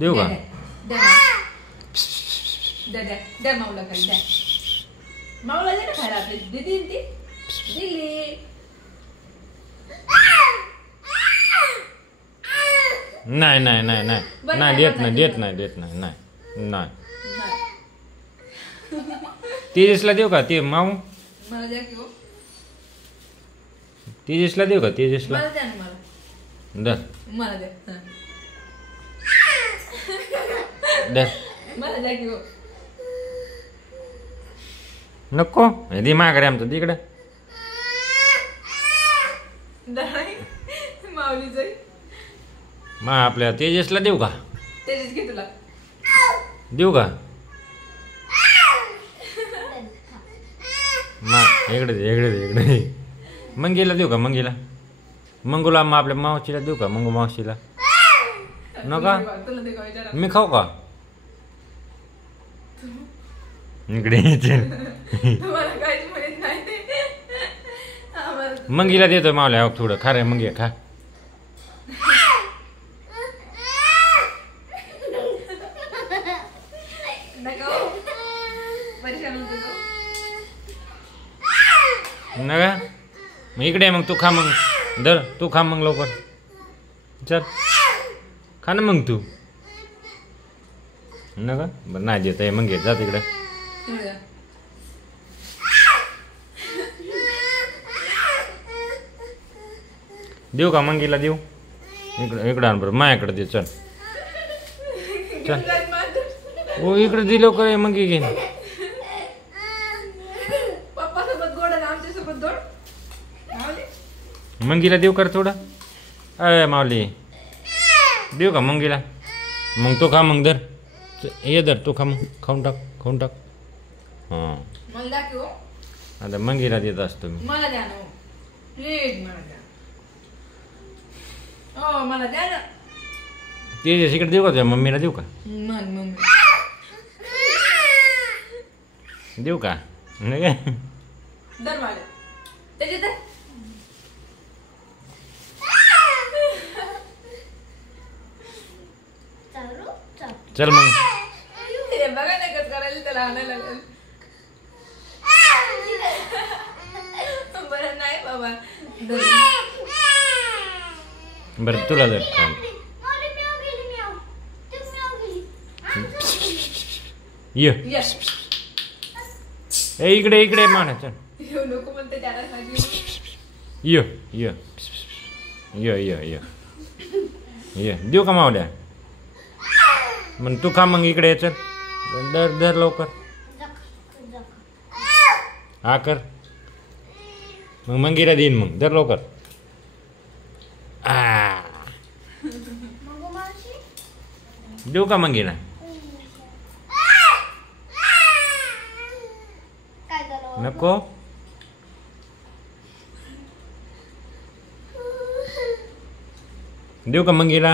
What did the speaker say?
देऊ का? द्या माऊला काही द्या. माऊला दे ना खायला आपली दिदी ती दिली. नाही नाही नाही नाही नाही देत नाही देत नाही देत नाही नाही नाही. तेजसला देऊ का ते माऊ? मला द्या की हो. तेजसला देऊ का? तेजसला मला द्या ना मला. दर मला द्या. दर मला द्या की हो. नको हे माकडे आमचं तिकडं. माऊली जाई मग आपल्या तेजसला देऊ का? तेजस घे तुला. देऊ का? मग इकडे दे इकडे दे इकडे दे. मंगीला देऊ का? मंगीला मंगूला मग आपल्या मावशीला देऊ का? मंगू मावशीला नका. तुला दे का विचारा. मी खाऊ का? इकडे तुम्हाला काहीच माहित नाही. आम्हाला मंगीला देतो मावल्या थोडं खा रे मंगी खा. नका हो. परेशान होतो तो. नका मग इकडे मग तू खा मग. दर तू खा मग लवकर. चल खा ना मग तू. नका बरं नाही देत आहे मग घे जा तिकडे. इकडे जा. देऊ का मंगीला देऊ? इकडं इकडं आण बरं माझ्याकडे दे. चल चल ओ इकडे दे लवकर मंगी घे. पप्पा सोबत गोड आणि आमच्या सोबत गोड. माऊली मंगीला देऊ कर थोडं. अय माऊली देऊ का मंगीला? मग तो खा मग दर. ये दर तू खा मग. खाऊन टाक खाऊन टाक. हां मला द्या की हो. आता मंगीला देत असतो मी. मला द्या ना प्लीज. मला द्या. हो मला द्या ना. तेजस इकडे देऊ का तुझ्या मम्मीला देऊ का? मम्मी देऊ का? नाही काय दर मला त्याचे दर. चल मग. हे बघा ना कसं करायला त्याला आणायला लागेल. बरं नाही बाबा. बरं तुला दर. ये यस. ए इकडे इकडे माना चल. येऊ नको म्हणते त्याला सांगितलं. ये ये ये ये ये ये देऊ का मावल्या? मग तू खा मग इकडे चल. दर दर लवकर. हा कर मग मंगीला देईन मग दर लवकर. देऊ का मंगीला? नको देऊ का मंगीला?